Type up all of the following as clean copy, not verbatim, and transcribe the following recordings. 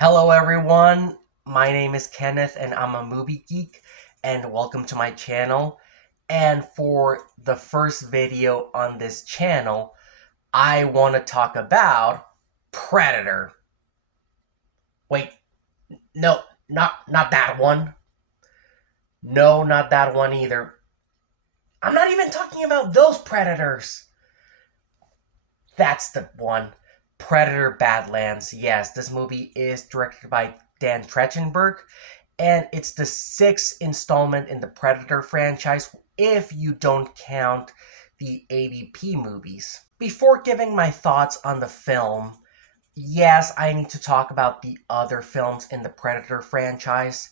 Hello, everyone. My name is Kenneth, and I'm a movie geek, and welcome to my channel. And for the first video on this channel, I want to talk about Predator. Wait, no, not that one. No, not that one either. I'm not even talking about those Predators. That's the one. Predator Badlands. Yes, this movie is directed by Dan Trachtenberg, and it's the sixth installment in the Predator franchise if you don't count the AVP movies. Before giving my thoughts on the film, yes, I need to talk about the other films in the Predator franchise.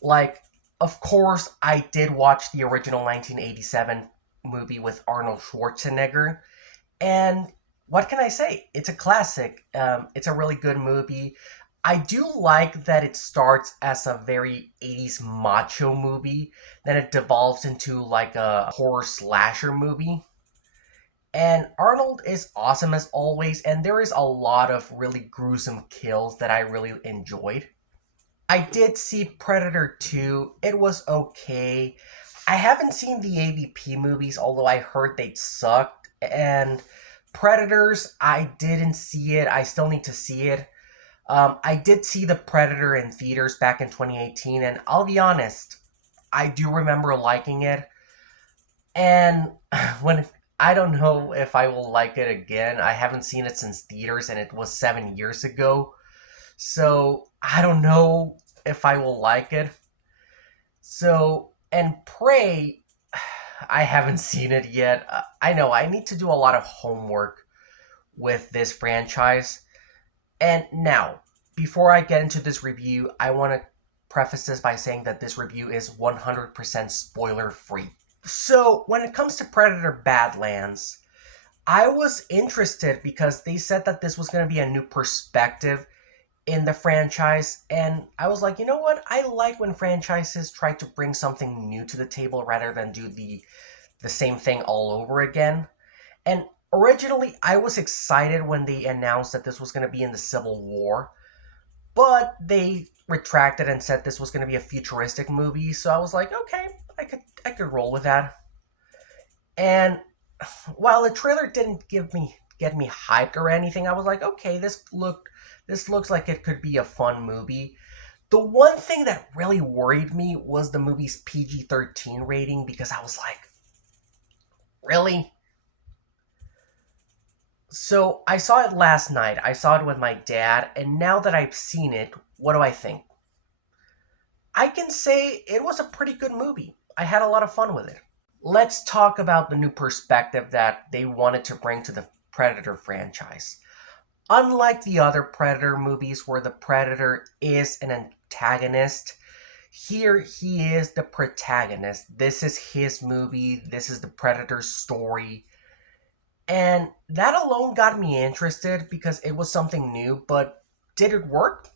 Like, of course, I did watch the original 1987 movie with Arnold Schwarzenegger, and what can I say? It's a classic. It's a really good movie. I do like that it starts as a very 80s macho movie, then it devolves into like a horror slasher movie. And Arnold is awesome as always, and there is a lot of really gruesome kills that I really enjoyed. I did see Predator 2. It was okay. I haven't seen the AVP movies, although I heard they sucked. And Predators, I didn't see it. I still need to see it. I did see The Predator in theaters back in 2018, and I'll be honest, I do remember liking it. And when I don't know if I will like it again. I haven't seen it since theaters, and it was 7 years ago. So I don't know if I will like it. So, and Prey, I haven't seen it yet. I know I need to do a lot of homework with this franchise. And now, before I get into this review, I want to preface this by saying that this review is 100% spoiler free. So, when it comes to Predator Badlands, I was interested because they said that this was going to be a new perspective in the franchise, and I was like, you know what? I like when franchises try to bring something new to the table rather than do the same thing all over again. And originally, I was excited when they announced that this was going to be in the Civil War, but they retracted and said this was going to be a futuristic movie. So I was like, okay, I could roll with that. And while the trailer didn't get me hyped or anything, I was like, okay, this looks like it could be a fun movie. The one thing that really worried me was the movie's PG-13 rating because I was like, really? So I saw it last night. I saw it with my dad, and now that I've seen it, what do I think? I can say it was a pretty good movie. I had a lot of fun with it. Let's talk about the new perspective that they wanted to bring to the Predator franchise. Unlike the other Predator movies where the Predator is an antagonist, here he is the protagonist. This is his movie, this is the Predator's story. And that alone got me interested because it was something new, but did it work?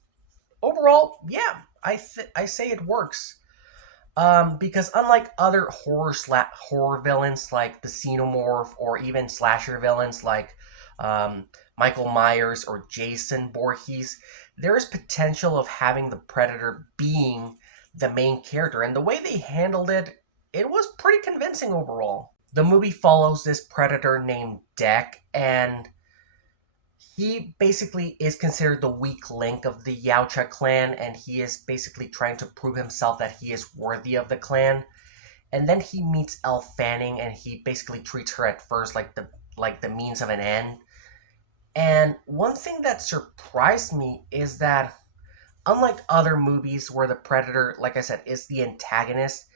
Overall, yeah, I say it works. Because unlike other horror villains like the Xenomorph or even slasher villains like Michael Myers or Jason Voorhees, there is potential of having the Predator being the main character, and the way they handled it, it was pretty convincing overall. The movie follows this Predator named Deck, and he basically is considered the weak link of the Yautja clan, and he is basically trying to prove himself that he is worthy of the clan. And then he meets Elle Fanning, and he basically treats her at first like the means of an end. And one thing that surprised me is that unlike other movies where the Predator, like I said, is the antagonist,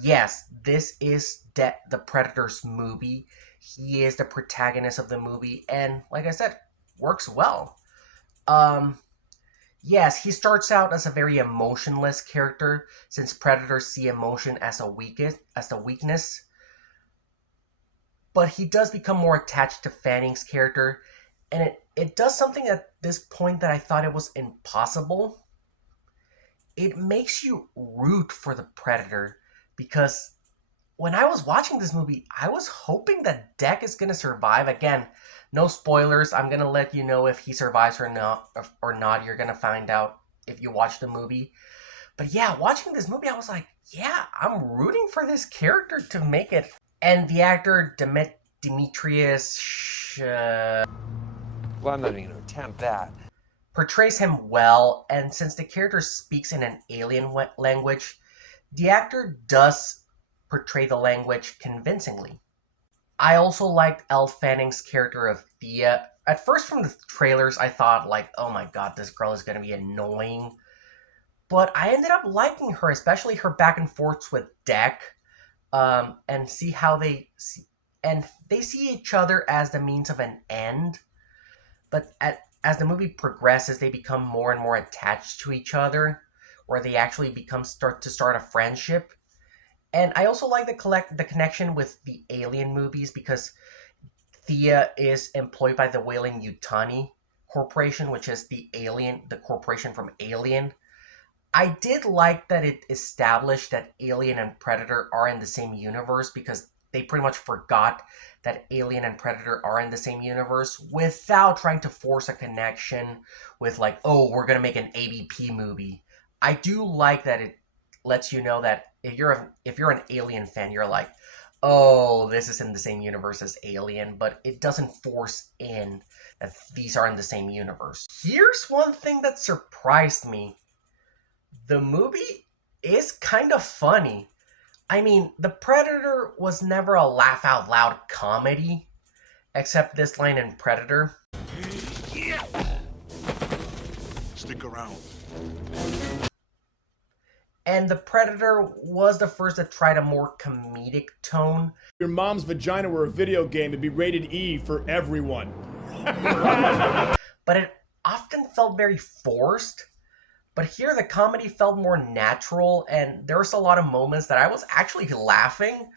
yes, this is the Predator's movie. He is the protagonist of the movie, and like I said, works well. Um, yes, he starts out as a very emotionless character, since predators see emotion as a weakness. But he does become more attached to Fanning's character, and it does something at this point that I thought it was impossible. It makes you root for the predator because when I was watching this movie, I was hoping that Deck is going to survive. Again, No spoilers. I'm gonna let you know if he survives or not. You're gonna find out if you watch the movie. But yeah, watching this movie, I was like, yeah, I'm rooting for this character to make it. And the actor Demetrius Well, I'm not even going to attempt that. portrays him well, and since the character speaks in an alien language, the actor does portray the language convincingly. I also liked Elle Fanning's character of Thea. At first, from the trailers, I thought, like, oh my god, this girl is going to be annoying. But I ended up liking her, especially her back and forths with Deck, and see how they see each other as the means of an end. But as the movie progresses, they become more and more attached to each other, where they actually start a friendship. And I also like the connection with the Alien movies because Thea is employed by the Weyland-Yutani Corporation, which is the corporation from Alien. I did like that it established that Alien and Predator are in the same universe because they pretty much forgot that Alien and Predator are in the same universe without trying to force a connection with like, oh, we're gonna make an ABP movie. I do like that it lets you know that if you're an Alien fan, you're like, oh, this is in the same universe as Alien, but it doesn't force in that these are in the same universe. Here's one thing that surprised me. The movie is kind of funny. I mean, The Predator was never a laugh out loud comedy, except this line in Predator. Yeah. Stick around. And The Predator was the first to try a more comedic tone. Your mom's vagina were a video game, it'd be rated E for everyone. But it often felt very forced. But here the comedy felt more natural, and there's a lot of moments that I was actually laughing.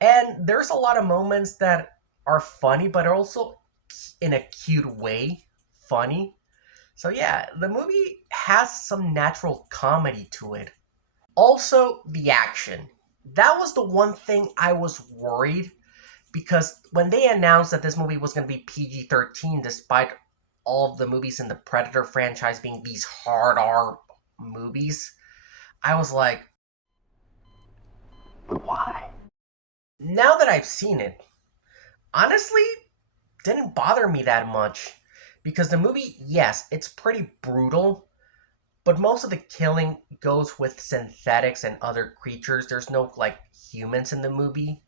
And there's a lot of moments that are funny, but are also in a cute way funny. So yeah, the movie has some natural comedy to it. Also, the action. That was the one thing I was worried, because when they announced that this movie was going to be PG-13, despite all of the movies in the Predator franchise being these hard R movies, I was like, Why? now that I've seen it, honestly, didn't bother me that much. Because the movie, yes, it's pretty brutal, but most of the killing goes with synthetics and other creatures. There's no, like, humans in the movie.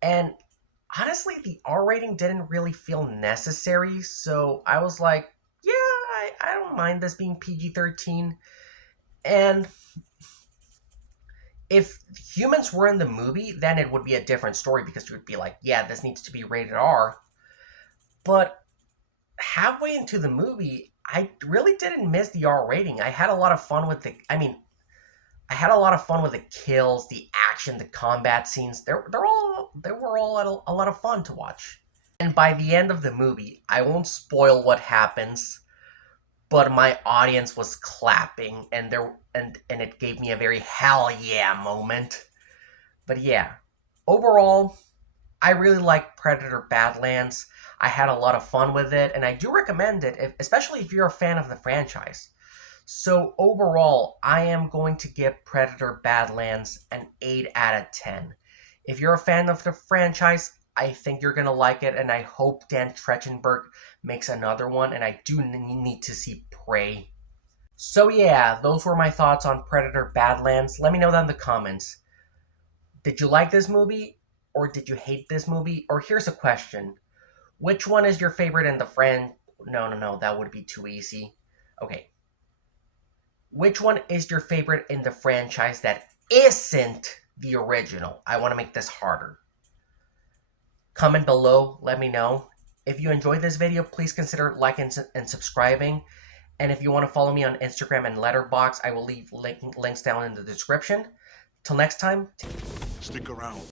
And honestly, the R rating didn't really feel necessary, so I was like, yeah, I don't mind this being PG-13. And if humans were in the movie, then it would be a different story, because you would be like, yeah, this needs to be rated R. But halfway into the movie, I really didn't miss the R rating. I had a lot of fun with I had a lot of fun with the kills, the action, the combat scenes. They were all a lot of fun to watch. And by the end of the movie, I won't spoil what happens, but my audience was clapping, and it gave me a very hell yeah moment. But yeah, overall, I really like Predator Badlands. I had a lot of fun with it, and I do recommend it, especially if you're a fan of the franchise. So overall, I am going to give Predator Badlands an 8 out of 10. If you're a fan of the franchise, I think you're going to like it, and I hope Dan Trachtenberg makes another one, and I do need to see Prey. So yeah, those were my thoughts on Predator Badlands. Let me know down in the comments. Did you like this movie, or did you hate this movie? Or here's a question. Which one is your favorite in the No, that would be too easy. Okay. Which one is your favorite in the franchise that isn't the original? I want to make this harder. Comment below, let me know. If you enjoyed this video, please consider liking and subscribing. And if you want to follow me on Instagram and Letterboxd, I will leave links down in the description. Till next time. Stick around.